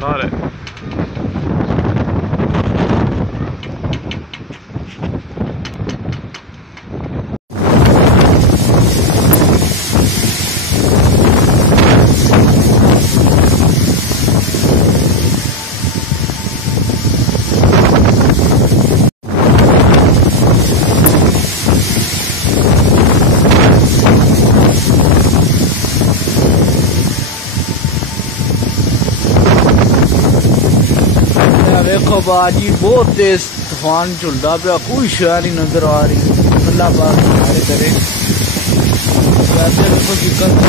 सारे देखो बाजी बहुत तेज तूफान झुलदा पे, कोई शह नहीं नजर आ रही। अल्लाह पाक हमारे करे। वैसे देखो चिकन पे